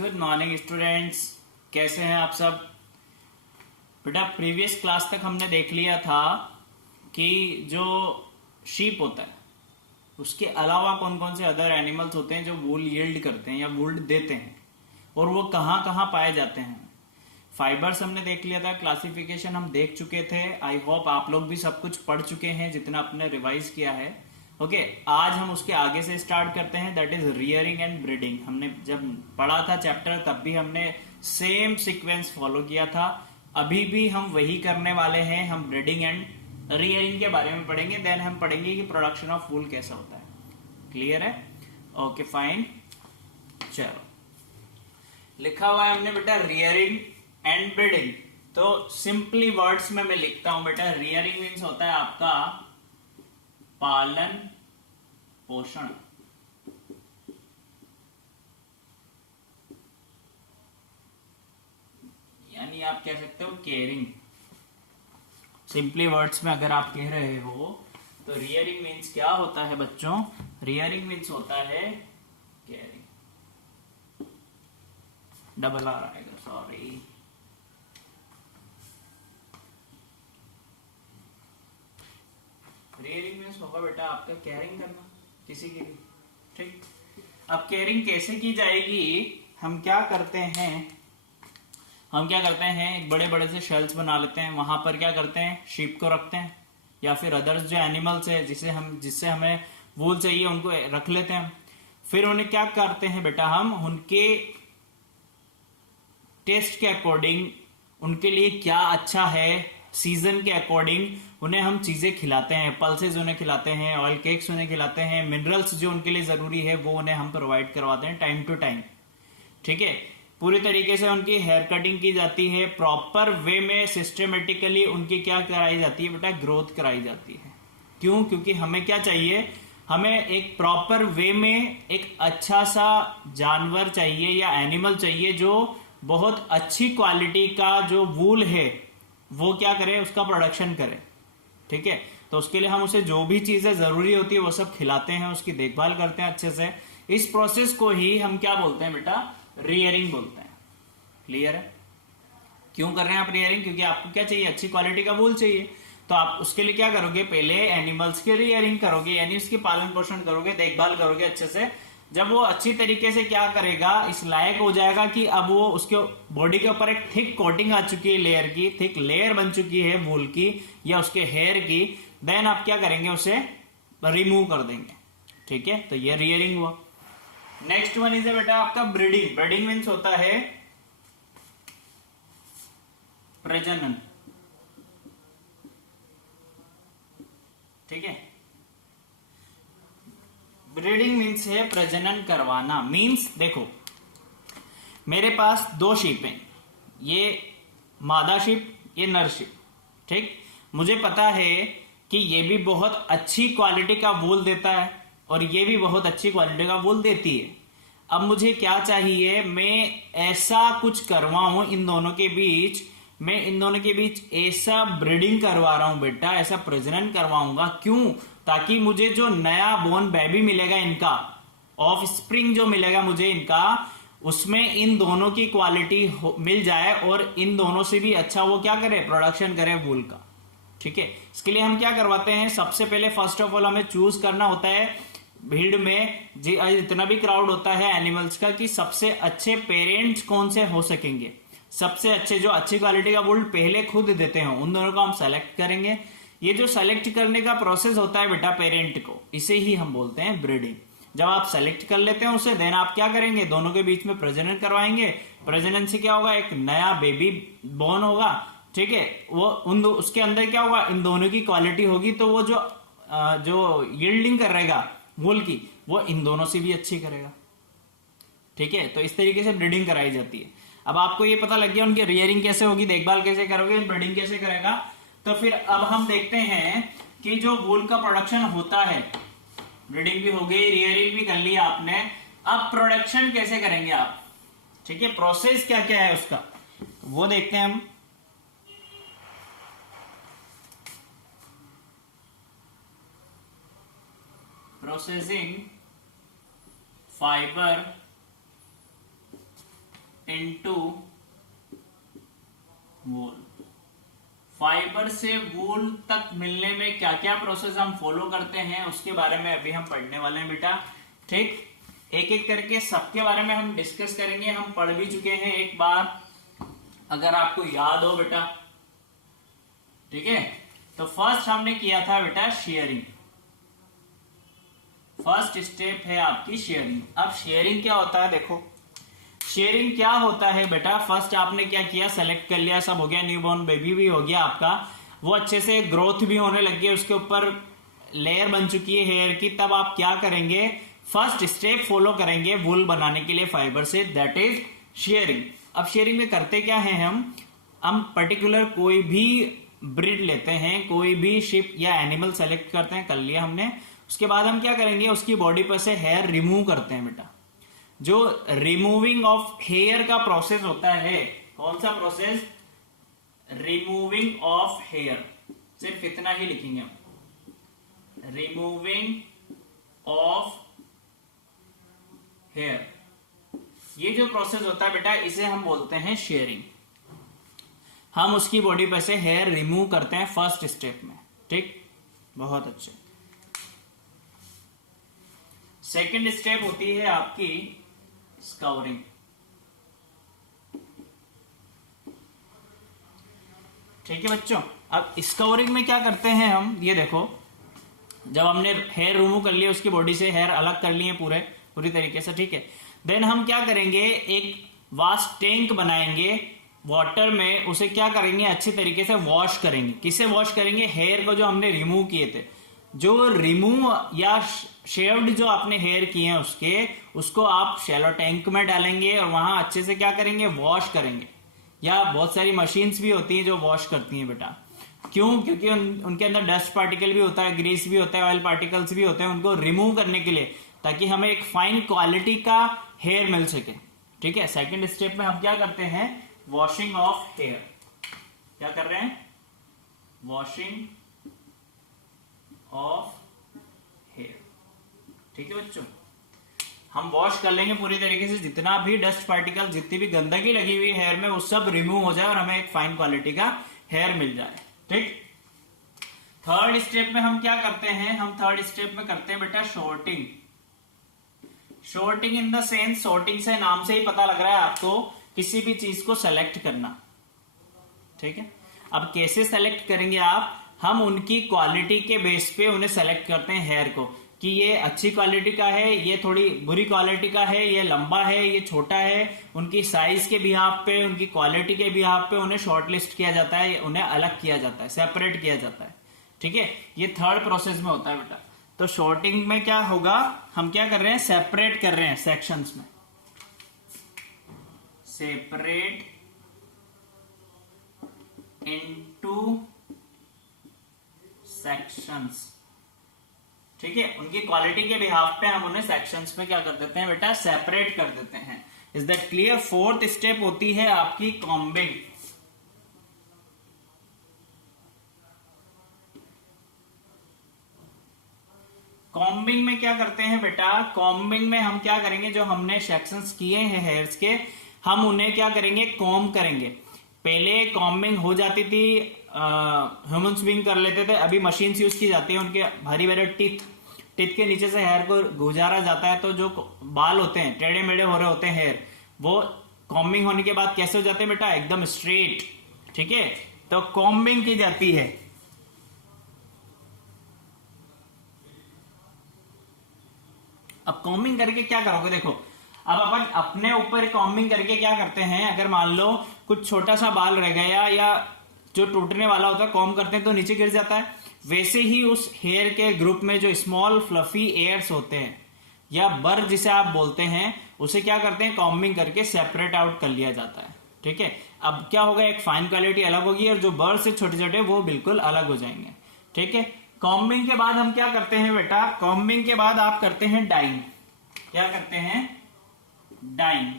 Good morning students, कैसे हैं आप सब। बेटा प्रीवियस क्लास तक हमने देख लिया था कि जो शीप होता है उसके अलावा कौन कौन से अदर एनिमल्स होते हैं जो वूल यील्ड करते हैं या वूल देते हैं और वो कहाँ कहाँ पाए जाते हैं। फाइबर्स हमने देख लिया था, क्लासिफिकेशन हम देख चुके थे। आई होप आप लोग भी सब कुछ पढ़ चुके हैं जितना आपने रिवाइज किया है। ओके, आज हम उसके आगे से स्टार्ट करते हैं, that is rearing and breeding. हमने जब पढ़ा था चैप्टर तब भी हमने सेम सीक्वेंस फॉलो किया था, अभी भी हम वही करने वाले हैं। हम ब्रीडिंग एंड रियरिंग के बारे में पढ़ेंगे, देन हम पढ़ेंगे कि प्रोडक्शन ऑफ वूल कैसा होता है। क्लियर है? Okay fine. चलो, लिखा हुआ है हमने बेटा रियरिंग एंड ब्रीडिंग। तो सिंपली वर्ड्स में मैं लिखता हूं बेटा, रियरिंग मीन्स होता है आपका पालन पोषण, यानी आप कह सकते हो केयरिंग। सिंपली वर्ड्स में अगर आप कह रहे हो तो रियरिंग मीन्स क्या होता है बच्चों? रियरिंग मीन्स होता है केयरिंग। डबल आर आएगा, सॉरी। रियरिंग मीन्स होगा बेटा आपका केयरिंग करना किसी के लिए। ठीक, अब केयरिंग कैसे की जाएगी? हम क्या करते हैं, एक बड़े बड़े से शेल्स बना लेते हैं, वहां पर क्या करते हैं, शीप को रखते हैं या फिर अदर्स जो एनिमल्स है जिससे हमें वूल चाहिए उनको रख लेते हैं। फिर उन्हें क्या करते हैं बेटा, हम उनके टेस्ट के अकॉर्डिंग, उनके लिए क्या अच्छा है, सीजन के अकॉर्डिंग उन्हें हम चीजें खिलाते हैं। पल्सेज उन्हें खिलाते हैं, ऑयल केक्स उन्हें खिलाते हैं, मिनरल्स जो उनके लिए जरूरी है वो उन्हें हम प्रोवाइड करवाते हैं टाइम टू टाइम। ठीक है, पूरी तरीके से उनकी हेयर कटिंग की जाती है, प्रॉपर वे में सिस्टमेटिकली उनकी क्या कराई जाती है बेटा, ग्रोथ कराई जाती है। क्यों? क्योंकि हमें क्या चाहिए, हमें एक प्रॉपर वे में एक अच्छा सा जानवर चाहिए या एनिमल चाहिए जो बहुत अच्छी क्वालिटी का जो वूल है वो क्या करे, उसका प्रोडक्शन करे। ठीक है, तो उसके लिए हम उसे जो भी चीजें जरूरी होती है वो सब खिलाते हैं, उसकी देखभाल करते हैं अच्छे से। इस प्रोसेस को ही हम क्या बोलते हैं बेटा, रियरिंग बोलते हैं। क्लियर है? क्यों कर रहे हैं आप रियरिंग? क्योंकि आपको क्या चाहिए, अच्छी क्वालिटी का वूल चाहिए। तो आप उसके लिए क्या करोगे, पहले एनिमल्स की रियरिंग करोगे, यानी उसकी पालन पोषण करोगे, देखभाल करोगे अच्छे से। जब वो अच्छी तरीके से क्या करेगा, इस लायक हो जाएगा कि अब वो उसके बॉडी के ऊपर एक थिक कोटिंग आ चुकी है, लेयर की थिक लेयर बन चुकी है वूल की या उसके हेयर की, देन आप क्या करेंगे, उसे रिमूव कर देंगे। ठीक है, तो ये रियरिंग हुआ। नेक्स्ट वन इज बेटा आपका ब्रीडिंग। ब्रीडिंग मीन्स होता है प्रजनन। ठीक है, ब्रीडिंग मीन्स है प्रजनन करवाना। मीन्स देखो, मेरे पास दो शीप हैं, ये मादा शीप, ये नर शीप। ठीक, मुझे पता है कि ये भी बहुत अच्छी क्वालिटी का वूल देता है और ये भी बहुत अच्छी क्वालिटी का वूल देती है। अब मुझे क्या चाहिए, मैं ऐसा कुछ करवाऊं इन दोनों के बीच, मैं इन दोनों के बीच ऐसा ब्रीडिंग करवा रहा हूं बेटा, ऐसा प्रजनन करवाऊंगा। क्यों? ताकि मुझे जो नया बोर्न बेबी मिलेगा, इनका ऑफ स्प्रिंग जो मिलेगा मुझे इनका, उसमें इन दोनों की क्वालिटी मिल जाए और इन दोनों से भी अच्छा वो क्या करे, प्रोडक्शन करे वूल का। ठीक है, इसके लिए हम क्या करवाते हैं, सबसे पहले फर्स्ट ऑफ ऑल हमें चूज करना होता है भीड़ में जितना भी क्राउड होता है एनिमल्स का, कि सबसे अच्छे पेरेंट्स कौन से हो सकेंगे, सबसे अच्छे जो अच्छी क्वालिटी का वूल पहले खुद देते हैं उन दोनों को हम सेलेक्ट करेंगे। ये जो सेलेक्ट करने का प्रोसेस होता है बेटा पेरेंट को, इसे ही हम बोलते हैं ब्रीडिंग। जब आप सेलेक्ट कर लेते हैं उसे, देन आप क्या करेंगे, दोनों के बीच में प्रजनन करवाएंगे। प्रजनन से क्या होगा, एक नया बेबी बोर्न होगा। ठीक है, वो उसके अंदर क्या होगा, इन दोनों की क्वालिटी होगी, तो वो जो यील्डिंग करेगा वूल की, वो इन दोनों से भी अच्छी करेगा। ठीक है, तो इस तरीके से ब्रीडिंग कराई जाती है। अब आपको ये पता लग गया उनकी रियरिंग कैसे होगी, देखभाल कैसे करोगे, ब्रीडिंग कैसे करेगा। तो फिर अब हम देखते हैं कि जो वूल का प्रोडक्शन होता है, ब्रीडिंग भी हो गई, रियरिंग भी कर लिया आपने, अब प्रोडक्शन कैसे करेंगे आप। ठीक है, प्रोसेस क्या क्या है उसका वो देखते हैं हम। प्रोसेसिंग फाइबर इनटू वूल। फाइबर से वूल तक मिलने में क्या क्या प्रोसेस हम फॉलो करते हैं उसके बारे में अभी हम पढ़ने वाले हैं बेटा। ठीक, एक एक करके सबके बारे में हम डिस्कस करेंगे। हम पढ़ भी चुके हैं एक बार, अगर आपको याद हो बेटा। ठीक है, तो फर्स्ट हमने किया था बेटा शेयरिंग। फर्स्ट स्टेप है आपकी शेयरिंग। अब शेयरिंग क्या होता है, देखो शेयरिंग क्या होता है बेटा। फर्स्ट आपने क्या किया, सेलेक्ट कर लिया, सब हो गया, न्यूबॉर्न बेबी भी हो गया आपका, वो अच्छे से ग्रोथ भी होने लग गई, उसके ऊपर लेयर बन चुकी है हेयर की। तब आप क्या करेंगे, फर्स्ट स्टेप फॉलो करेंगे वूल बनाने के लिए फाइबर से, दैट इज शेयरिंग। अब शेयरिंग में करते क्या है, हम पर्टिकुलर कोई भी ब्रीड लेते हैं, कोई भी शिप या एनिमल सेलेक्ट करते हैं, कर लिया हमने। उसके बाद हम क्या करेंगे, उसकी बॉडी पर से हेयर रिमूव करते हैं बेटा। जो रिमूविंग ऑफ हेयर का प्रोसेस होता है, कौन सा प्रोसेस, रिमूविंग ऑफ हेयर, सिर्फ इतना ही लिखेंगे हम, रिमूविंग ऑफ हेयर। ये जो प्रोसेस होता है बेटा, इसे हम बोलते हैं शेयरिंग। हम उसकी बॉडी पर से हेयर रिमूव करते हैं फर्स्ट स्टेप में। ठीक, बहुत अच्छे। सेकंड स्टेप होती है आपकी स्काउरिंग। ठीक है बच्चों, अब स्काउरिंग में क्या करते हैं हम, ये देखो, जब हमने हेयर रिमूव कर लिया उसकी बॉडी से, हेयर अलग कर लिए पूरी तरीके से, ठीक है, देन हम क्या करेंगे, एक वास्ट टैंक बनाएंगे वाटर में, उसे क्या करेंगे, अच्छे तरीके से वॉश करेंगे। किससे वॉश करेंगे, हेयर को जो हमने रिमूव किए थे, जो रिमूव या शेव्ड जो आपने हेयर किए हैं उसको आप शैलो टैंक में डालेंगे और वहां अच्छे से क्या करेंगे, वॉश करेंगे। या बहुत सारी मशीन्स भी होती हैं जो वॉश करती हैं बेटा। क्यों, क्योंकि उनके अंदर डस्ट पार्टिकल भी होता है, ग्रीस भी होता है, ऑयल पार्टिकल्स भी होते हैं, उनको रिमूव करने के लिए, ताकि हमें एक फाइन क्वालिटी का हेयर मिल सके। ठीक है, सेकेंड स्टेप में हम क्या करते हैं, वॉशिंग ऑफ हेयर। क्या कर रहे हैं, वॉशिंग ऑफ हेयर। ठीक है बच्चों, हम वॉश कर लेंगे पूरी तरीके से, जितना भी डस्ट पार्टिकल, जितनी भी गंदगी लगी हुई हेयर में, वो सब रिमूव हो जाए और हमें एक फाइन क्वालिटी का हेयर मिल जाए। ठीक, थर्ड स्टेप में हम क्या करते हैं, हम थर्ड स्टेप में करते हैं बेटा sorting. Sorting in the sense, sorting से नाम से ही पता लग रहा है आपको, किसी भी चीज को सेलेक्ट करना। ठीक है, अब कैसे सेलेक्ट करेंगे आप, हम उनकी क्वालिटी के बेस पे उन्हें सेलेक्ट करते हैं हेयर को, कि ये अच्छी क्वालिटी का है, ये थोड़ी बुरी क्वालिटी का है, ये लंबा है, ये छोटा है। उनकी साइज के बिहाफ पे, उनकी क्वालिटी के बिहाफ पे उन्हें शॉर्ट लिस्ट किया जाता है, उन्हें अलग किया जाता है, सेपरेट किया जाता है। ठीक है, ये थर्ड प्रोसेस में होता है बेटा। तो शॉर्टिंग में क्या होगा, हम क्या कर रहे हैं, सेपरेट कर रहे हैं सेक्शंस में, सेपरेट इनटू सेक्शंस। ठीक है, उनकी क्वालिटी के बिहाफ पे हम उन्हें सेक्शंस में क्या कर देते हैं बेटा, सेपरेट कर देते हैं। Is that clear. Fourth step होती है आपकी कॉम्बिंग। कॉम्बिंग में क्या करते हैं बेटा, कॉम्बिंग में हम क्या करेंगे, जो हमने सेक्शंस किए हैं हेयर्स के, हम उन्हें क्या करेंगे, कॉम्ब करेंगे। पहले कॉम्बिंग हो जाती थी, ह्यूमंस बीइंग कर लेते थे, अभी मशीन्स यूज की जाती है, उनके भारी भारी टीथ के नीचे से हेयर को गुजारा जाता है, तो जो बाल होते हैं, टेढ़े मेढ़े हो रहे होते हैं हेयर, वो कॉम्बिंग होने के बाद कैसे हो जाते हैं बेटा, एकदम स्ट्रेट। ठीक है, तो कॉम्बिंग की जाती है। अब कॉम्बिंग करके क्या करोगे, देखो, अब अपन अपने ऊपर कॉम्बिंग करके क्या करते हैं, अगर मान लो कुछ छोटा सा बाल रह गया या जो टूटने वाला होता है, कॉम्ब करते हैं तो नीचे गिर जाता है, वैसे ही उस हेयर के ग्रुप में जो स्मॉल फ्लफी एयर्स होते हैं या बर जिसे आप बोलते हैं, उसे क्या करते हैं, कॉम्बिंग करके सेपरेट आउट कर लिया जाता है। ठीक है, अब क्या होगा, एक फाइन क्वालिटी अलग होगी और जो बर से छोटे छोटे वो बिल्कुल अलग हो जाएंगे। ठीक है, कॉम्बिंग के बाद हम क्या करते हैं बेटा, कॉम्बिंग के बाद आप करते हैं डाइंग। क्या करते हैं, डाइंग।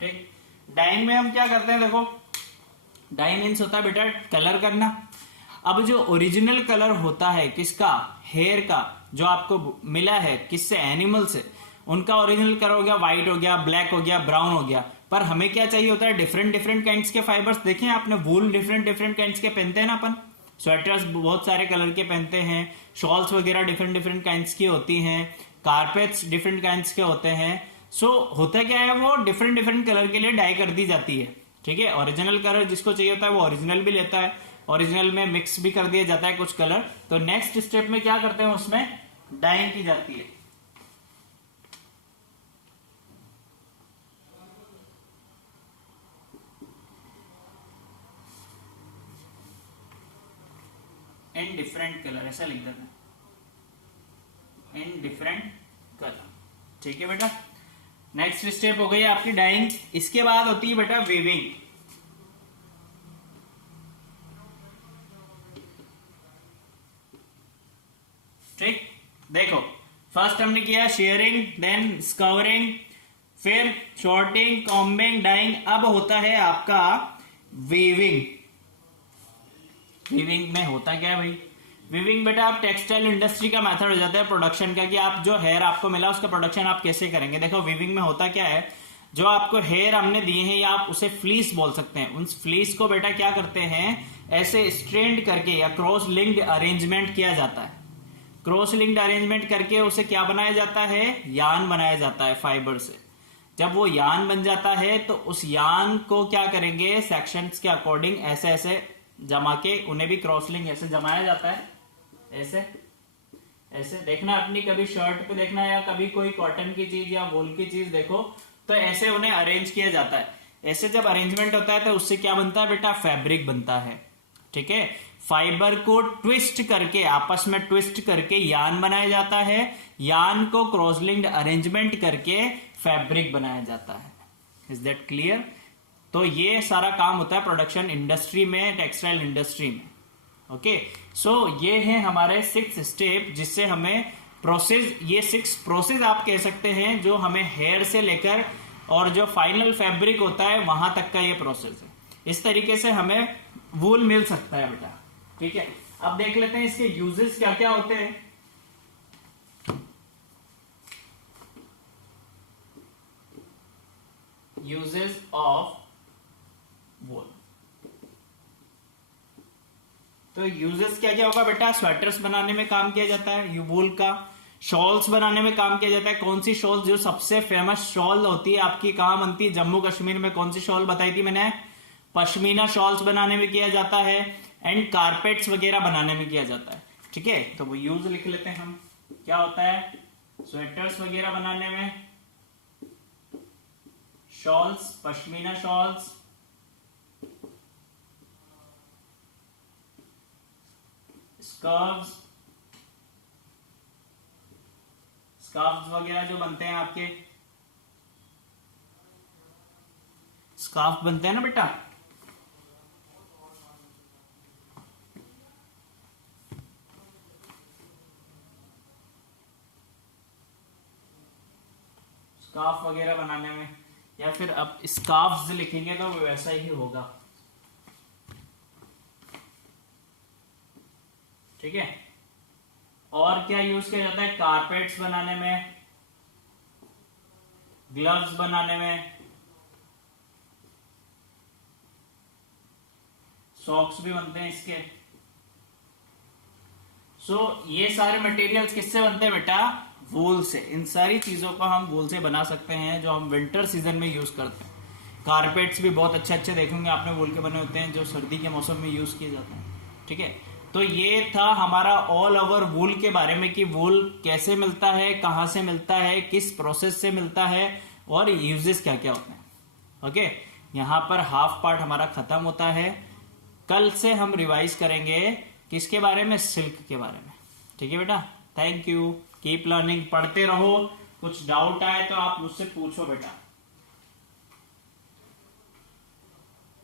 ठीक, डाइंग में हम क्या करते हैं, देखो, डाई मीन्स होता है बेटा कलर करना। अब जो ओरिजिनल कलर होता है किसका, हेयर का, जो आपको मिला है किससे, एनिमल से, उनका ओरिजिनल कलर हो गया व्हाइट, हो गया ब्लैक, हो गया ब्राउन, हो गया। पर हमें क्या चाहिए होता है, डिफरेंट डिफरेंट काइंड्स के फाइबर्स। देखें आपने, वूल डिफरेंट डिफरेंट काइंड्स के पहनते हैं ना अपन, स्वेटर्स बहुत सारे कलर के पहनते हैं, शॉल्स वगैरह डिफरेंट डिफरेंट काइंड्स की होती हैं, कारपेट्स डिफरेंट काइंड्स के होते हैं। सो होता क्या है, वो डिफरेंट डिफरेंट कलर के लिए डाई कर दी जाती है, ठीक है। ओरिजिनल कलर जिसको चाहिए होता है वो ओरिजिनल भी लेता है, ओरिजिनल में मिक्स भी कर दिया जाता है कुछ कलर। तो नेक्स्ट स्टेप में क्या करते हैं, उसमें डाइंग की जाती है। इन डिफरेंट कलर, ऐसा लिख देना, इन डिफरेंट कलर, ठीक है बेटा। नेक्स्ट स्टेप हो गई आपकी डाइंग। इसके बाद होती है बेटा वीविंग। ठीक, देखो फर्स्ट हमने किया शेयरिंग, देन स्कवरिंग, फिर शॉर्टिंग, कॉम्बिंग, डाइंग। अब होता है आपका वीविंग। वीविंग में होता क्या है भाई, वीविंग बेटा आप टेक्सटाइल इंडस्ट्री का मेथड हो जाता है प्रोडक्शन का, कि आप जो हेयर आपको मिला उसका प्रोडक्शन आप कैसे करेंगे। देखो वीविंग में होता क्या है, जो आपको हेयर हमने दिए हैं या आप उसे फ्लीस बोल सकते हैं, उन फ्लीस को बेटा क्या करते हैं, ऐसे स्ट्रेंड करके या क्रॉस लिंक्ड अरेंजमेंट किया जाता है। क्रॉस लिंक्ड अरेंजमेंट करके उसे क्या बनाया जाता है, यान बनाया जाता है फाइबर से। जब वो यान बन जाता है तो उस यान को क्या करेंगे, सेक्शंस के अकॉर्डिंग ऐसे ऐसे जमा के, उन्हें भी क्रॉस लिंक ऐसे जमाया जाता है, ऐसे ऐसे। देखना अपनी कभी शर्ट पे देखना, या कभी कोई कॉटन की चीज या वूल की चीज देखो, तो ऐसे उन्हें अरेंज किया जाता है। ऐसे जब अरेंजमेंट होता है तो उससे क्या बनता है बेटा, फैब्रिक बनता है, ठीक है। फाइबर को ट्विस्ट करके, आपस में ट्विस्ट करके यान बनाया जाता है, यान को क्रॉस लिंक्ड अरेंजमेंट करके फैब्रिक बनाया जाता है। Is that clear? तो ये सारा काम होता है प्रोडक्शन इंडस्ट्री में, टेक्सटाइल इंडस्ट्री में। ओके, सो ये है हमारे 6 स्टेप, जिससे हमें प्रोसेस, ये 6 प्रोसेस आप कह सकते हैं, जो हमें हेयर से लेकर और जो फाइनल फैब्रिक होता है वहां तक का ये प्रोसेस है। इस तरीके से हमें वूल मिल सकता है बेटा, ठीक है। अब देख लेते हैं इसके यूजेस क्या क्या होते हैं। यूजेस ऑफ वूल, तो यूजेस क्या क्या होगा बेटा, स्वेटर्स बनाने में काम किया जाता है वूल का, शॉल्स बनाने में काम किया जाता है। कौन सी शॉल, जो सबसे फेमस शॉल होती है आपकी, कहां बनती है, जम्मू कश्मीर में। कौन सी शॉल बताई थी मैंने, पश्मीना शॉल्स बनाने में किया जाता है, एंड कारपेट्स वगैरह बनाने में किया जाता है, ठीक है। तो वो यूज लिख लेते हैं हम, क्या होता है, स्वेटर्स वगैरह बनाने में, shawls, pashmina shawls, scarfs, scarfs वगैरह जो बनते हैं आपके, स्कार्फ बनते हैं ना बेटा, स्कार्फ वगैरह बनाने में, या फिर अब स्कार्फ्स लिखेंगे तो वैसा ही होगा, ठीक है। और क्या यूज किया जाता है, कारपेट्स बनाने में, ग्लव्स बनाने में, सॉक्स भी बनते हैं इसके। सो ये सारे मटेरियल्स किससे बनते हैं बेटा, वूल से। इन सारी चीजों को हम वूल से बना सकते हैं, जो हम विंटर सीजन में यूज करते हैं। कारपेट्स भी बहुत अच्छे अच्छे देखेंगे आपने वूल के बने होते हैं, जो सर्दी के मौसम में यूज किए जाते हैं, ठीक है। तो ये था हमारा ऑल ओवर वूल के बारे में, कि वूल कैसे मिलता है, कहां से मिलता है, किस प्रोसेस से मिलता है, और यूजेस क्या क्या होते हैं। ओके, यहां पर हाफ पार्ट हमारा खत्म होता है। कल से हम रिवाइज करेंगे किसके बारे में, सिल्क के बारे में, ठीक है बेटा। थैंक यू, कीप लर्निंग, पढ़ते रहो। कुछ डाउट आए तो आप मुझसे पूछो बेटा।